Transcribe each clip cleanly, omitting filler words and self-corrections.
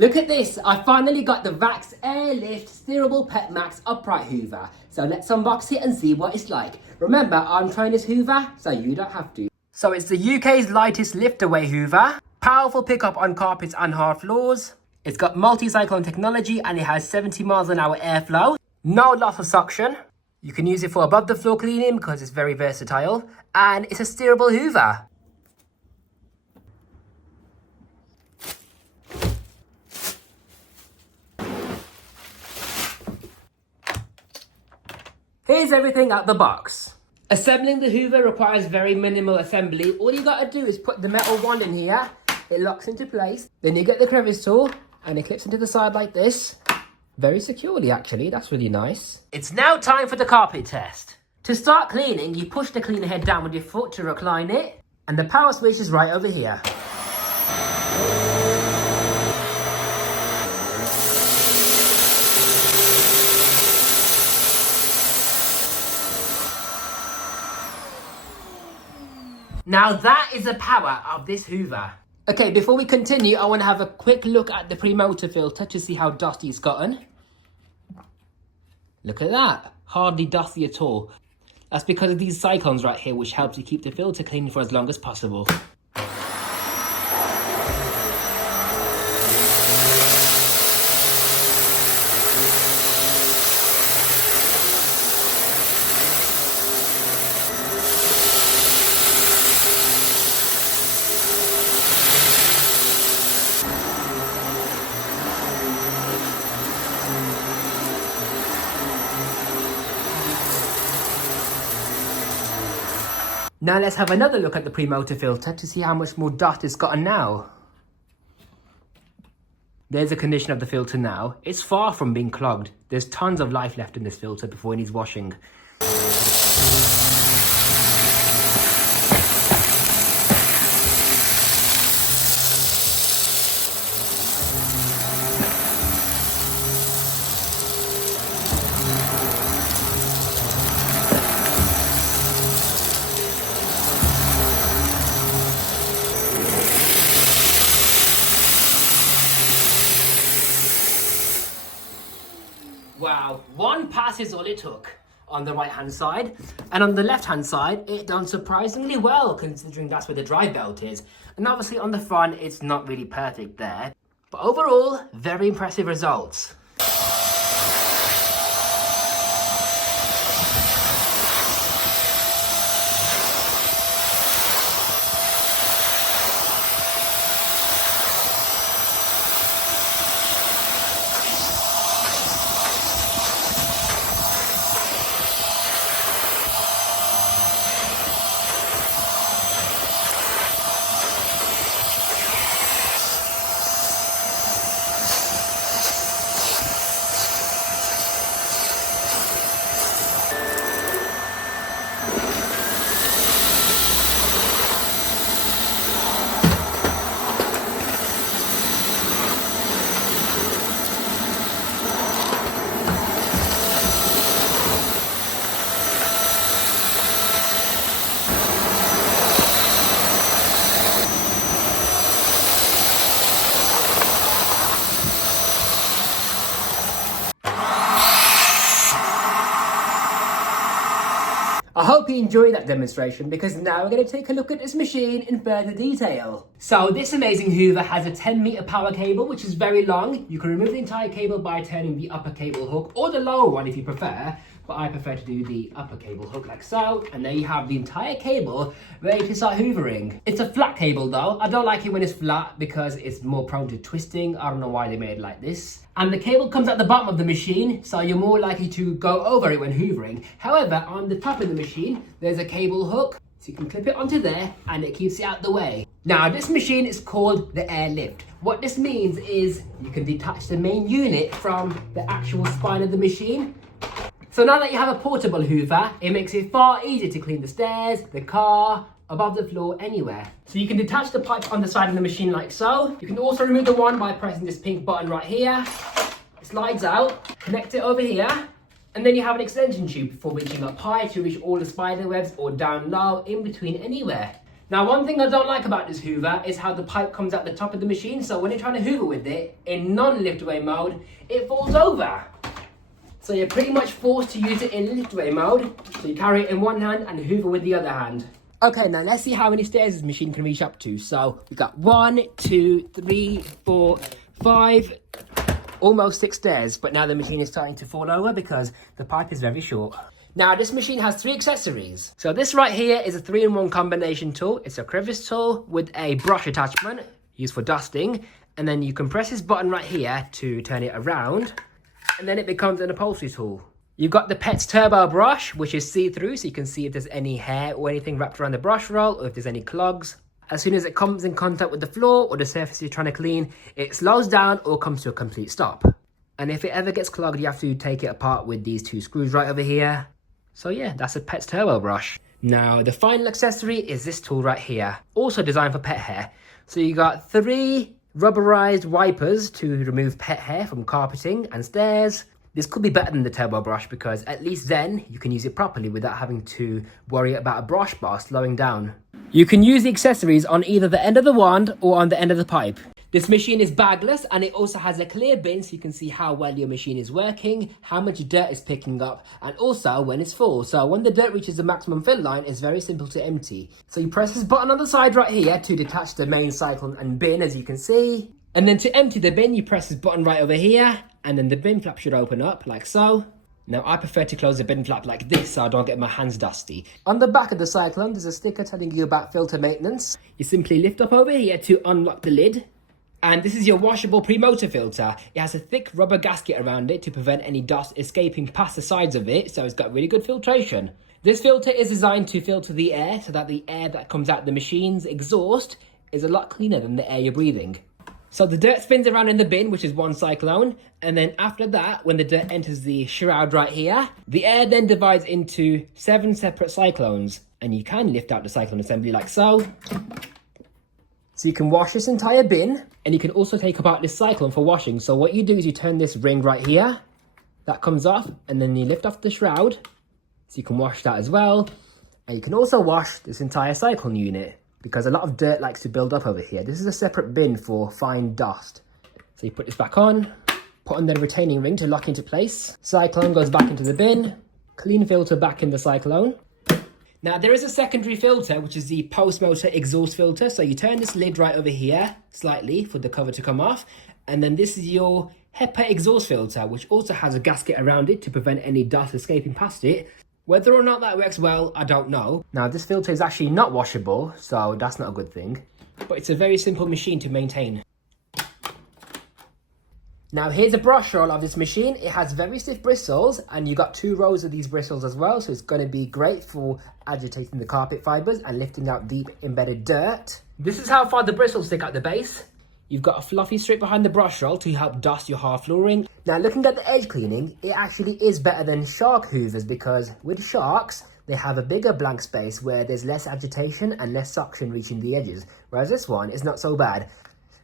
Look at this, I finally got the Vax Airlift Steerable Pet Max Upright Hoover. So let's unbox it and see what it's like. Remember, I'm trying this Hoover, so you don't have to. So it's the UK's lightest lift-away Hoover. Powerful pickup on carpets and hard floors. It's got multi-cyclone technology and it has 70 miles an hour airflow. No loss of suction. You can use it for above the floor cleaning because it's very versatile. And it's a steerable Hoover. Here's everything out the box. Assembling the Hoover requires very minimal assembly. All you gotta do is put the metal wand in here. It locks into place. Then you get the crevice tool and it clips into the side like this. Very securely actually, that's really nice. It's now time for the carpet test. To start cleaning, you push the cleaner head down with your foot to recline it. And the power switch is right over here. Now that is the power of this Hoover. Okay, before we continue, I want to have a quick look at the pre-motor filter to see how dusty it's gotten. Look at that, hardly dusty at all. That's because of these cyclones right here, which helps you keep the filter clean for as long as possible. Now let's have another look at the pre-motor filter to see how much more dust it's gotten now. There's the condition of the filter now. It's far from being clogged. There's tons of life left in this filter before it needs washing. Wow, one pass is all it took on the right hand side, and on the left hand side it done surprisingly well considering that's where the drive belt is, and obviously on the front it's not really perfect there, but overall very impressive results. I hope you enjoyed that demonstration because now we're going to take a look at this machine in further detail. So this amazing Hoover has a 10-meter power cable which is very long. You can remove the entire cable by turning the upper cable hook or the lower one if you prefer, but I prefer to do the upper cable hook like so, and there you have the entire cable ready to start hoovering. It's a flat cable though. I don't like it when it's flat because it's more prone to twisting. I don't know why they made it like this. And the cable comes at the bottom of the machine, so you're more likely to go over it when hoovering. However, on the top of the machine, there's a cable hook, so you can clip it onto there and it keeps it out the way. Now, this machine is called the Airlift. What this means is you can detach the main unit from the actual spine of the machine. So now that you have a portable Hoover, it makes it far easier to clean the stairs, the car, above the floor, anywhere. So you can detach the pipe on the side of the machine like so. You can also remove the one by pressing this pink button right here. It slides out, connect it over here, and then you have an extension tube for reaching up high to reach all the spider webs or down low, in between, anywhere. Now, one thing I don't like about this Hoover is how the pipe comes out the top of the machine. So when you're trying to Hoover with it in non-lift away mode, it falls over. So you're pretty much forced to use it in lift away mode. So you carry it in one hand and Hoover with the other hand. Okay, now let's see how many stairs this machine can reach up to. So we've got 1, 2, 3, 4, 5, almost 6 stairs. But now the machine is starting to fall over because the pipe is very short. Now, this machine has 3 accessories. So this right here is a 3-in-1 combination tool. It's a crevice tool with a brush attachment used for dusting. And then you can press this button right here to turn it around. And then it becomes an upholstery tool. You've got the Pet's Turbo brush, which is see-through, so you can see if there's any hair or anything wrapped around the brush roll, or if there's any clogs. As soon as it comes in contact with the floor or the surface you're trying to clean, it slows down or comes to a complete stop. And if it ever gets clogged, you have to take it apart with these 2 screws right over here. So yeah, that's a Pet's Turbo brush. Now, the final accessory is this tool right here, also designed for pet hair. So you got 3 rubberized wipers to remove pet hair from carpeting and stairs. This could be better than the turbo brush because at least then you can use it properly without having to worry about a brush bar slowing down. You can use the accessories on either the end of the wand or on the end of the pipe. This machine is bagless and it also has a clear bin so you can see how well your machine is working, how much dirt is picking up, and also when it's full. So when the dirt reaches the maximum fill line, it's very simple to empty. So you press this button on the side right here to detach the main cycle and bin, as you can see. And then to empty the bin, you press this button right over here, and then the bin flap should open up like so. Now, I prefer to close the bin flap like this so I don't get my hands dusty. On the back of the Cyclone, there's a sticker telling you about filter maintenance. You simply lift up over here to unlock the lid. And this is your washable pre-motor filter. It has a thick rubber gasket around it to prevent any dust escaping past the sides of it, so it's got really good filtration. This filter is designed to filter the air so that the air that comes out the machine's exhaust is a lot cleaner than the air you're breathing. So the dirt spins around in the bin, which is one cyclone, and then after that, when the dirt enters the shroud right here, the air then divides into 7 separate cyclones, and you can lift out the cyclone assembly like so. So you can wash this entire bin, and you can also take apart this cyclone for washing. So what you do is you turn this ring right here, that comes off, and then you lift off the shroud, so you can wash that as well. And you can also wash this entire cyclone unit, because a lot of dirt likes to build up over here. This is a separate bin for fine dust. So you put this back on, put on the retaining ring to lock into place. Cyclone goes back into the bin, clean filter back in the cyclone. Now there is a secondary filter, which is the post-motor exhaust filter. So you turn this lid right over here slightly for the cover to come off. And then this is your HEPA exhaust filter, which also has a gasket around it to prevent any dust escaping past it. Whether or not that works well, I don't know. Now this filter is actually not washable, so that's not a good thing. But it's a very simple machine to maintain. Now here's a brush roll of this machine. It has very stiff bristles and you got 2 rows of these bristles as well. So it's going to be great for agitating the carpet fibers and lifting out deep embedded dirt. This is how far the bristles stick out the base. You've got a fluffy strip behind the brush roll to help dust your hard flooring. Now looking at the edge cleaning, it actually is better than shark hoovers because with sharks, they have a bigger blank space where there's less agitation and less suction reaching the edges. Whereas this one is not so bad.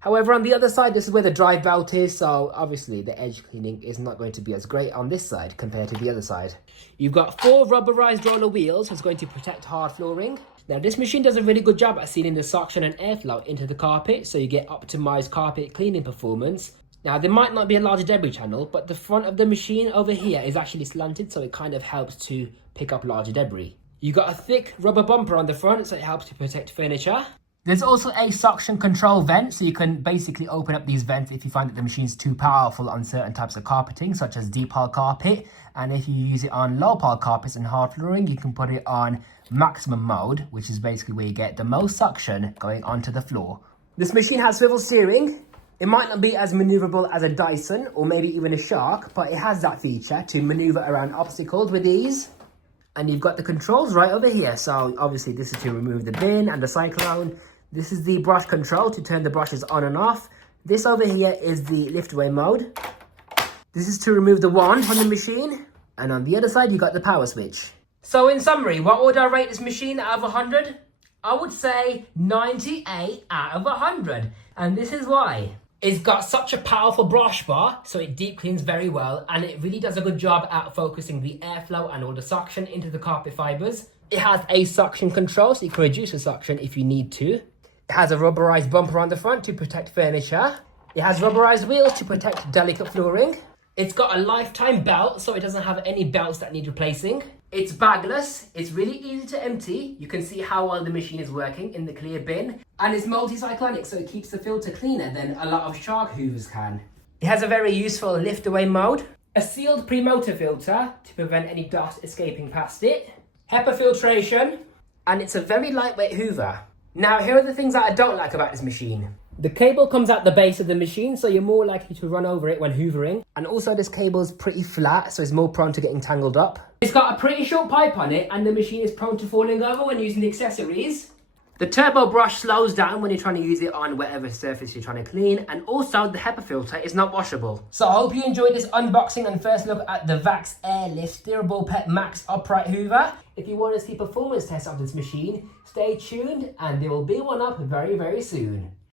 However, on the other side, this is where the drive belt is, so obviously the edge cleaning is not going to be as great on this side compared to the other side. You've got 4 rubberized roller wheels that's going to protect hard flooring. Now this machine does a really good job at sealing the suction and airflow into the carpet, so you get optimized carpet cleaning performance. Now there might not be a large debris channel, but the front of the machine over here is actually slanted, so it kind of helps to pick up larger debris. You've got a thick rubber bumper on the front, so it helps to protect furniture. There's also a suction control vent, so you can basically open up these vents if you find that the machine's too powerful on certain types of carpeting, such as deep pile carpet. And if you use it on low pile carpets and hard flooring, you can put it on maximum mode, which is basically where you get the most suction going onto the floor. This machine has swivel steering. It might not be as maneuverable as a Dyson or maybe even a Shark, but it has that feature to maneuver around obstacles with ease. And you've got the controls right over here. So obviously this is to remove the bin and the cyclone. This is the brush control to turn the brushes on and off. This over here is the lift away mode. This is to remove the wand from the machine. And on the other side, you got the power switch. So in summary, what would I rate this machine out of 100? I would say 98 out of 100. And this is why. It's got such a powerful brush bar, so it deep cleans very well. And it really does a good job at focusing the airflow and all the suction into the carpet fibers It has a suction control, so you can reduce the suction if you need to. It has a rubberized bumper on the front to protect furniture. It has rubberized wheels to protect delicate flooring. It's got a lifetime belt, so it doesn't have any belts that need replacing. It's bagless, it's really easy to empty. You can see how well the machine is working in the clear bin. And it's multi-cyclonic, so it keeps the filter cleaner than a lot of shark hoovers can. It has a very useful lift away mode. A sealed pre-motor filter to prevent any dust escaping past it. HEPA filtration. And it's a very lightweight hoover. Now, here are the things that I don't like about this machine. The cable comes out the base of the machine, so you're more likely to run over it when hoovering. And also this cable is pretty flat, so it's more prone to getting tangled up. It's got a pretty short pipe on it, and the machine is prone to falling over when using the accessories. The turbo brush slows down when you're trying to use it on whatever surface you're trying to clean, and also the HEPA filter is not washable. So I hope you enjoyed this unboxing and first look at the Vax Airlift Steerable Pet Max Upright Hoover. If you want to see performance tests of this machine, stay tuned and there will be one up very, very soon.